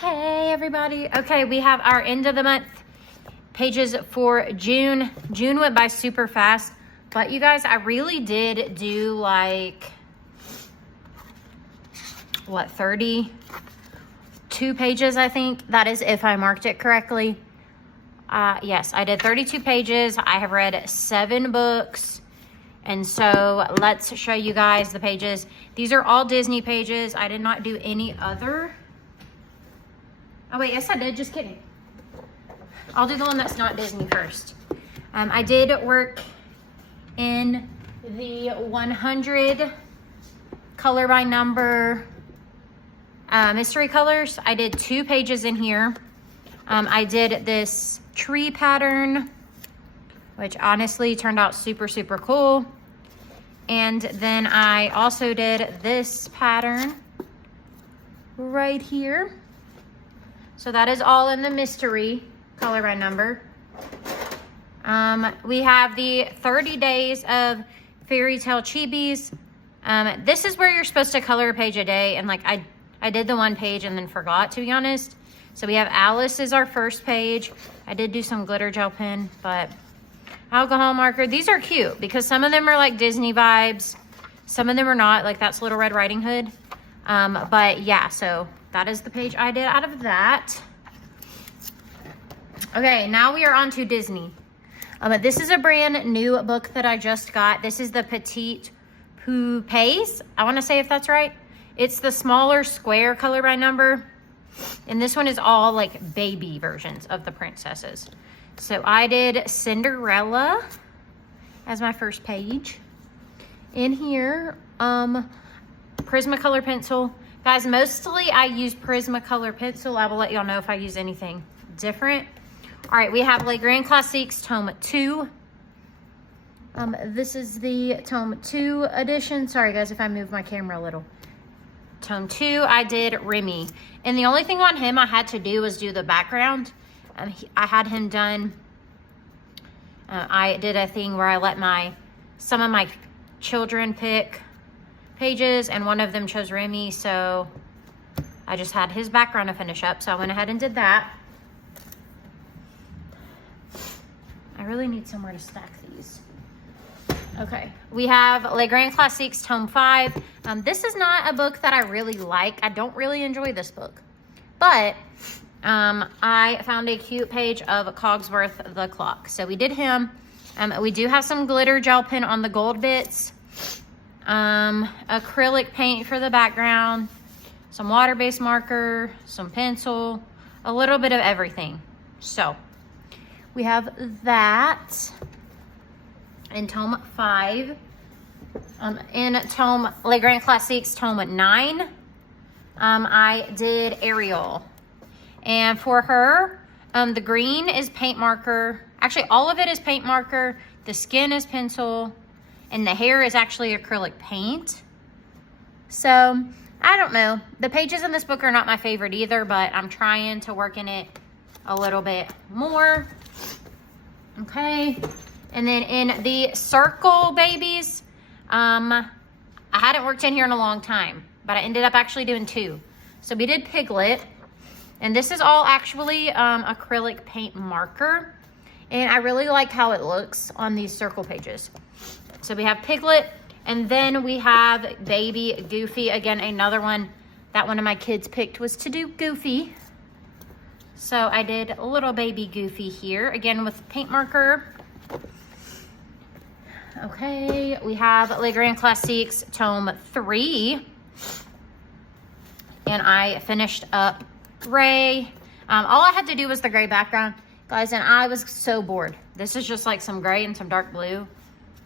Hey everybody. Okay, we have our end of the month pages for June. June went by super fast, but you guys, I really did do like, what, 32 pages, I think. That is if I marked it correctly. Yes, I did 32 pages. I have read 7 books. And so let's show you guys the pages. These are all Disney pages. I did not do any other. Oh wait, yes I did, just kidding. I'll do the one that's not Disney first. I did work in the 100 color by number mystery colors. I did 2 pages in here. I did this tree pattern, which honestly turned out super, super cool. And then I also did this pattern right here. So that is all in the mystery color by number. We have the 30 days of fairy tale chibis. This is where you're supposed to color a page a day. And like I did the 1 page and then forgot, to be honest. So we have Alice is our first page. I did do some glitter gel pen, but alcohol marker. These are cute because some of them are like Disney vibes. Some of them are not, like that's Little Red Riding Hood. But yeah, so that is the page I did out of that. Okay, now we are on to Disney. This is a brand new book that I just got. This is the Petite Poupées. I want to say if that's right. It's the smaller square color by number. And this one is all like baby versions of the princesses. So I did Cinderella as my first page. In here, Prismacolor pencil. Guys, mostly I use Prismacolor pencil. I will let y'all know if I use anything different. All right, we have Les Grands Classiques Tome 2. This is the Tome 2 edition. Sorry guys if I move my camera a little. Tome 2, I did Remy. And the only thing on him I had to do was do the background. I had him done. I did a thing where I let some of my children pick pages, and one of them chose Remy, so I just had his background to finish up, so I went ahead and did that. I really need somewhere to stack these. Okay, we have Les Grands Classiques Tome 5. This is not a book that I really like. I don't really enjoy this book, but I found a cute page of Cogsworth the Clock. So we did him. We do have some glitter gel pen on the gold bits. Acrylic paint for the background, some water-based marker, some pencil, a little bit of everything. So we have that in Tome 5. In Tome Les Grands Classiques Tome 9, I did Ariel. And for her, the green is paint marker. Actually, all of it is paint marker. The skin is pencil. And the hair is actually acrylic paint. So, I don't know. The pages in this book are not my favorite either, but I'm trying to work in it a little bit more. Okay. And then in the circle babies, I hadn't worked in here in a long time, but I ended up actually doing 2. So we did Piglet. And this is all actually acrylic paint marker. And I really like how it looks on these circle pages. So we have Piglet, and then we have Baby Goofy. Again, another one that one of my kids picked was to do Goofy. So I did a little Baby Goofy here, again with paint marker. Okay, we have Les Grands Classiques Tome 3. And I finished up gray. All I had to do was the gray background, guys, and I was so bored. This is just like some gray and some dark blue.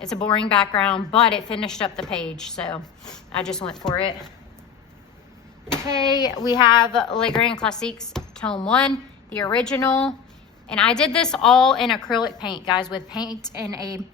It's a boring background, but it finished up the page, so I just went for it. Okay, we have Les Grands Classiques Tome 1, the original. And I did this all in acrylic paint, guys, with paint and a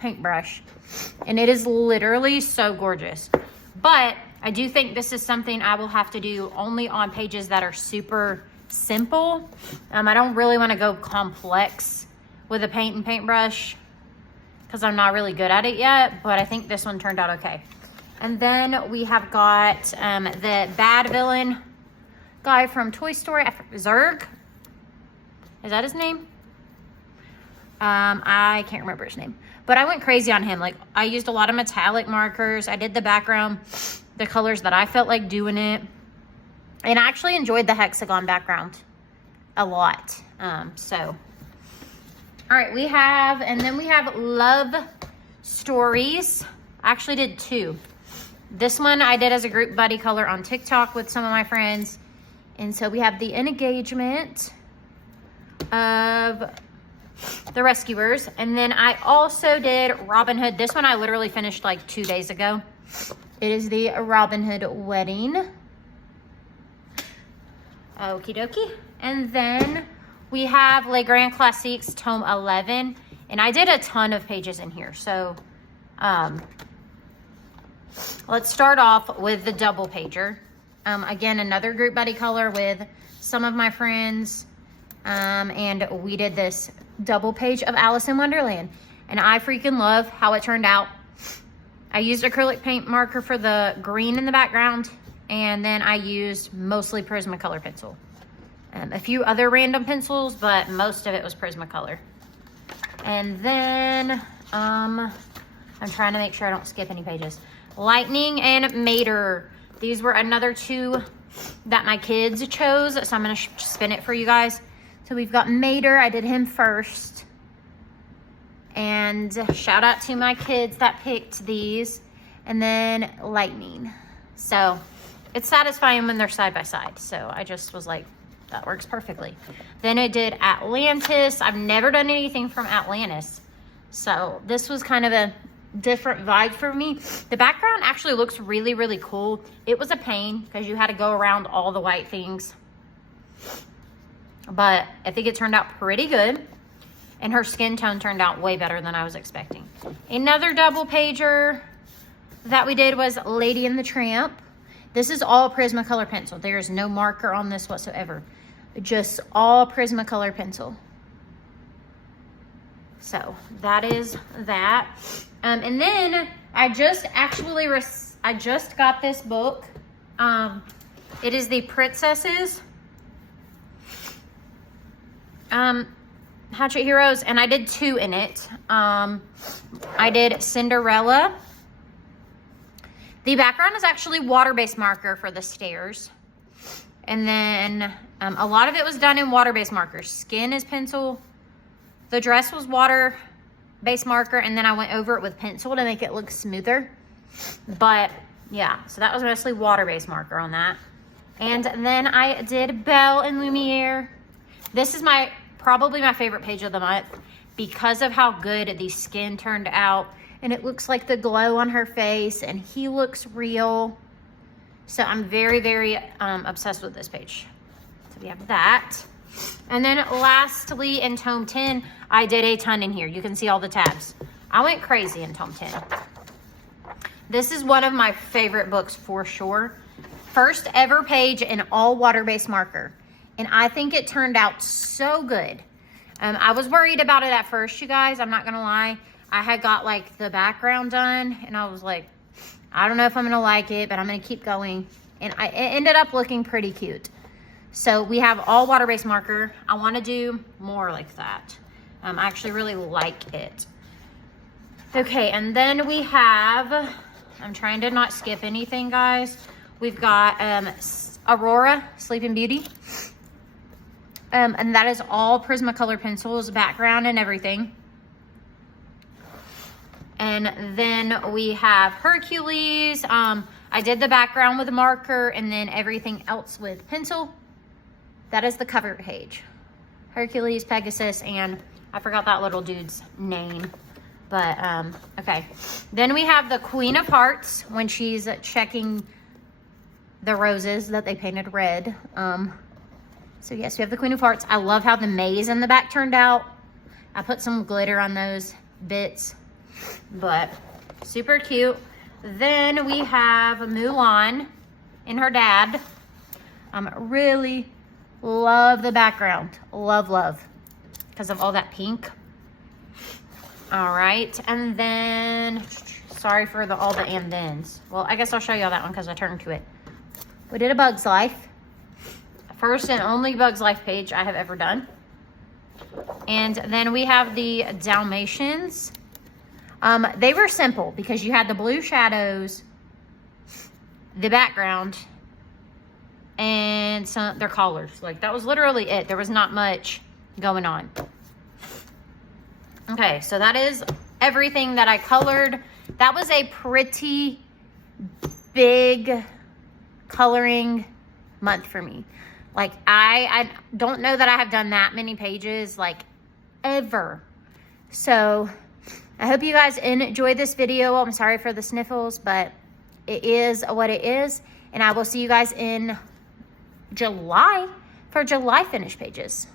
paintbrush. And it is literally so gorgeous. But I do think this is something I will have to do only on pages that are super simple. I don't really want to go complex with a paint and paintbrush because I'm not really good at it yet, but I think this one turned out okay. And then we have got the Bad Villain guy from Toy Story, Zurg. Is that his name? I can't remember his name, but I went crazy on him. Like, I used a lot of metallic markers. I did the background, the colors that I felt like doing it. And I actually enjoyed the hexagon background a lot. All right, and then we have Love Stories. I actually did 2. This one I did as a group buddy color on TikTok with some of my friends. And so we have the engagement of the rescuers. And then I also did Robin Hood. This one I literally finished like 2 days ago. It is the Robin Hood wedding. Okie dokie. And then we have Les Grands Classiques Tome 11. And I did a ton of pages in here. So let's start off with the double pager. Again, another group buddy color with some of my friends. And we did this double page of Alice in Wonderland. And I freaking love how it turned out. I used acrylic paint marker for the green in the background. And then I used mostly Prismacolor pencil. A few other random pencils, but most of it was Prismacolor. And then, I'm trying to make sure I don't skip any pages. Lightning and Mater. These were another 2 that my kids chose. So I'm going to spin it for you guys. So we've got Mater. I did him first. And shout out to my kids that picked these. And then Lightning. So it's satisfying when they're side by side. So I just was like, that works perfectly. Then I did Atlantis. I've never done anything from Atlantis. So this was kind of a different vibe for me. The background actually looks really, really cool. It was a pain because you had to go around all the white things. But I think it turned out pretty good. And her skin tone turned out way better than I was expecting. Another double pager that we did was Lady and the Tramp. This is all Prismacolor pencil. There is no marker on this whatsoever. Just all Prismacolor pencil. So that is that. And then I just got this book. It is the Princesses Hatchet Heroes, and I did 2 in it. I did Cinderella. The background is actually water-based marker for the stairs. And then a lot of it was done in water-based markers. Skin is pencil. The dress was water-based marker, and then I went over it with pencil to make it look smoother. But yeah, so that was mostly water-based marker on that. And then I did Belle and Lumiere. This is probably my favorite page of the month because of how good the skin turned out. And it looks like the glow on her face, and he looks real. So I'm very, very obsessed with this page. So we have that. And then lastly, in Tome 10, I did a ton in here. You can see all the tabs. I went crazy in Tome 10. This is one of my favorite books for sure. First ever page in all water-based marker. And I think it turned out so good. I was worried about it at first, you guys. I'm not going to lie. I had got like the background done, and I was like, I don't know if I'm going to like it, but I'm going to keep going. And it ended up looking pretty cute. So we have all water-based marker. I want to do more like that. I actually really like it. Okay, and then we have, I'm trying to not skip anything, guys. We've got Aurora, Sleeping Beauty. And that is all Prismacolor pencils, background and everything. And then we have Hercules. I did the background with a marker and then everything else with pencil. That is the cover page. Hercules, Pegasus, and I forgot that little dude's name. But, okay. Then we have the Queen of Hearts when she's checking the roses that they painted red. So yes, we have the Queen of Hearts. I love how the maze in the back turned out. I put some glitter on those bits, but super cute. Then we have Mulan and her dad. Really love the background. Love, love. Because of all that pink. All right, and then, sorry for all the and thens. Well, I guess I'll show y'all that one because I turned to it. We did A Bug's Life. first and only Bugs Life page I have ever done. And then we have the Dalmatians. They were simple because you had the blue shadows, the background, and their collars. Like, that was literally it. There was not much going on. Okay, so that is everything that I colored. That was a pretty big coloring month for me. Like, I don't know that I have done that many pages, like, ever. So I hope you guys enjoyed this video. I'm sorry for the sniffles, but it is what it is. And I will see you guys in July for July finish pages.